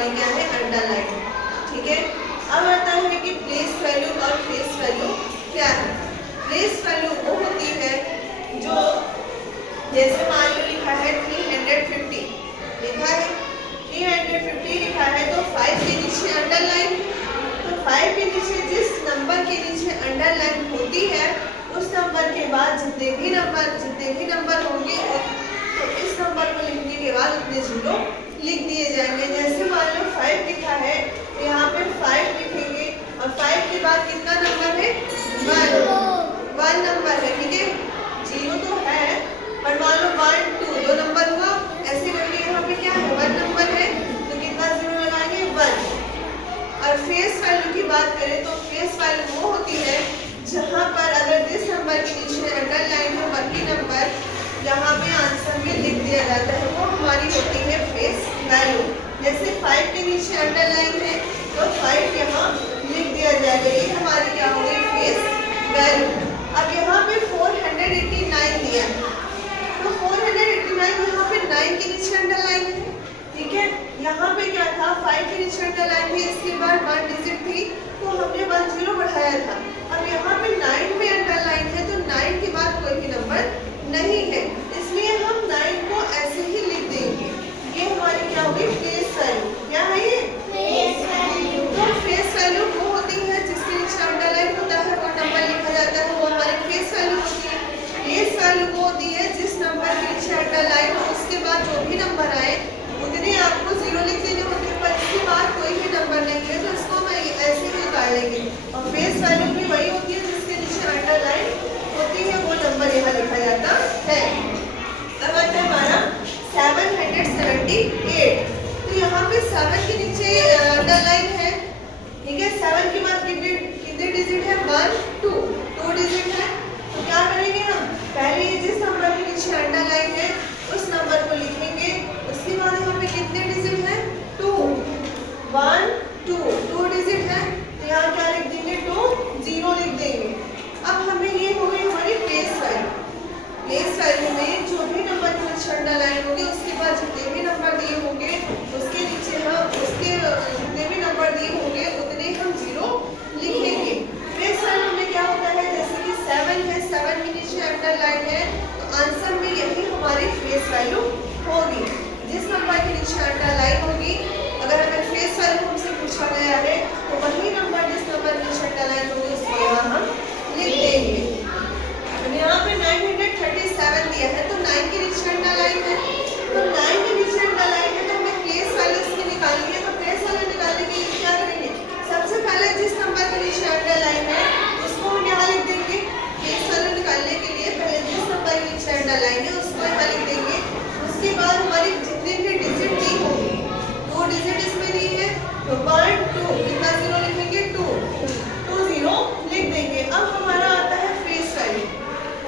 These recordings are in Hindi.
हमारी क्या है, अंडरलाइन। ठीक है, अब आता है कि प्लेस वैल्यू और फेस वैल्यू क्या है। प्लेस वैल्यू वो होती है जो, जैसे मान लो लिखा है 350, लिखा है 350 लिखा है, तो 5 के नीचे अंडरलाइन, तो 5 के नीचे जिस नंबर के नीचे अंडरलाइन होती है उस नंबर के बाद जितने भी नंबर होंगे तो इस नंबर को लिखने के बाद उतने जीरो लिख दिए जाएंगे। जैसे मान लो 5 लिखा है तो यहाँ पे 5 लिखेंगे और 5 के बाद कितना नंबर है, 1 नंबर है। ठीक है, 0 तो है पर मान लो 1 2 दो नंबर हुआ, ऐसे करके यहाँ पे क्या है, 1 नंबर है तो कितना जीरो लगाएंगे, 1। और फेस वैल्यू की बात करें तो फेस वैल्यू वो होती है जहाँ पर अगर जिस नंबर के नीचे अंडरलाइन हो वही नंबर यहाँ पे आंसर में लिख दिया जाता है, वो हमारी होती है फेस वैल्यू। जैसे 5 के नीचे अंडरलाइन है तो 5 यहाँ लिख दिया जाएगा, ये हमारी क्या हो गई, फेस वैल्यू। अब यहाँ पे 489 दिया है तो 489 यहाँ पे 9 के नीचे अंडरलाइन है। ठीक है, यहाँ पे क्या था, 5 के नीचे अंडरलाइन थी, इसके बाद 1 डिजिट थी तो हमने 1 0 बढ़ाया था। अब यहाँ पे 9 में अंडरलाइन है तो 9 के बाद कोई भी नंबर नहीं है, इसलिए हम 9 को ऐसे ही लिख देंगे। ये हमारी क्या होगी, फेस वैल्यू। क्या है ये, फेस वैल्यू। तो फेस वैल्यू वो होती है जिसके नीचे अंडरलाइन होता है वो नंबर लिखा जाता है, वो हमारी फेस वैल्यू होती है। फेस वैल्यू वो होती है जिस नंबर के नीचे अंडरलाइन हो उसके बाद जो भी नंबर आए उतने आपको जीरो लिख देने होते हैं, पर इसके बाद कोई भी नंबर नहीं है तो इसको हम ऐसे ही निकाल लेंगे। और फेस वैल्यू भी वही होती है जिसके नीचे अंडरलाइन होती है, वो नंबर यहाँ लिखा जाता है। अब आता है हमारा 778, तो यहाँ पे 7 के नीचे अंडरलाइन है। ठीक है, 7 के बाद कितने डिजिट है, 1 2 डिजिट है। तो क्या करेंगे हम, पहले ये जिस नंबर के नीचे अंडरलाइन है उस नंबर को लिखेंगे, उसके बाद यहाँ पे कितने डिजिट है, 2 1 2 डिजिट है तो यहाँ क्या लिख देंगे, 2 0 लिख देंगे। अब हमें ये हो गई हमारी फेस वैल्यू। फेस वैल्यू में जो भी नंबर के नीचे अंडरलाइन होंगे उसके बाद जितने भी नंबर दिए होंगे उसके नीचे हम उसके जितने भी नंबर दिए होंगे उतने हम जीरो लिखेंगे। फेस वैल्यू में क्या होता है, जैसे कि 7 है, 7 के नीचे अंडरलाइन है तो आंसर में यही हमारी फेस वैल्यू होगी। जिस नंबर के नीचे अंडरलाइन होगी, अगर हमें फेस वैल्यू हमसे पूछा गया है तो वही नंबर जिस नंबर के नीचे अंडरलाइन होगी उसको यहाँ हम लिख देंगे। यहाँ पे 937 दिया है तो 9 के नीचे अंडरलाइन है, तो 9 के नीचे अंडरलाइन है तो हमें प्लेस वैल्यू इसकी निकालनी है। तो प्लेस वैल्यू निकालने के लिए क्या करेंगे, सबसे पहले जिस नंबर के नीचे अंडरलाइन है उसको हम यहाँ लिख देंगे। प्लेस वैल्यू निकालने के लिए पहले जिस नंबर के नीचे अंडरलाइन है उसको यहाँ लिख देंगे। उसके बाद हमारी जितने भी डिजिट दी होगी, 2 डिजिट इसमें दी है तो 1 2 कितना जीरो लिखेंगे, 2 0 लिख देंगे। अब हमारा आता है फेस वैल्यू।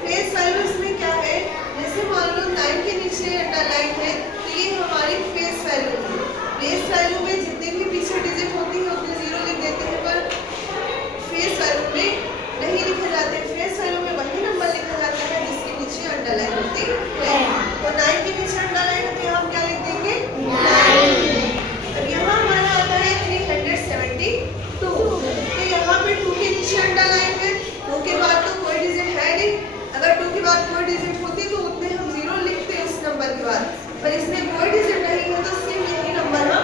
फेस वैल्यू इसमें क्या है, जैसे मान लो 9 के नीचे अंडरलाइन है तो ये हमारी फेस वैल्यू है। फेस वैल्यू में जितने भी पीछे डिजिट होती है उतने जीरो लिख देते हैं, पर फेस वैल्यू में नहीं लिखे जाते। फेस वैल्यू में वही नंबर लिखा जाता है जिसके नीचे अंडरलाइन होती है। तो 9 के नीचे अंडरलाइन है तो यहाँ हम क्या लिख देंगे, 9। अब यहाँ हमारा आता है 372, तो यहाँ पे 2 के नीचे अंडरलाइन है, 2 के बाद तो कोई डिजिट है नहीं। अगर 2 के बाद कोई डिजिट होती तो उतने हम जीरो लिखते उस नंबर के बाद, पर इसमें कोई डिजिट नहीं है तो सिर्फ यही नंबर हम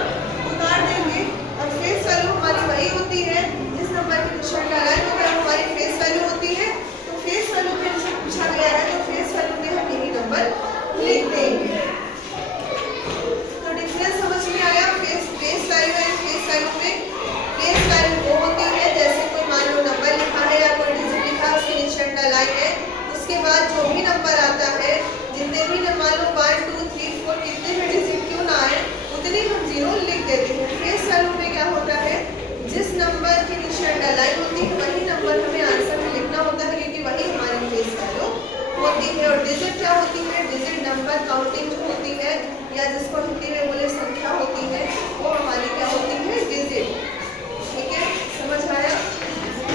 उतार देंगे। और फेस वैल्यू हमारी वही होती है जिस नंबर के नीचे अंडरलाइन होगा हमारी फेस वैल्यू होती है। तो फेस वैल्यू पे हमसे पूछा गया है तो फेस वैल्यू में हम यही नंबर लिख देंगे। तो डिफरेंस समझ में आया फेस वैल्यू है। फेस वैल्यू में फेस वैल्यू वो होती है जैसे कोई मान लो नंबर लिखा है या कोई डिजिट लिखा है उसके नीचे अंडरलाइन है, उसके बाद जो भी नंबर आता है जितने भी मान लो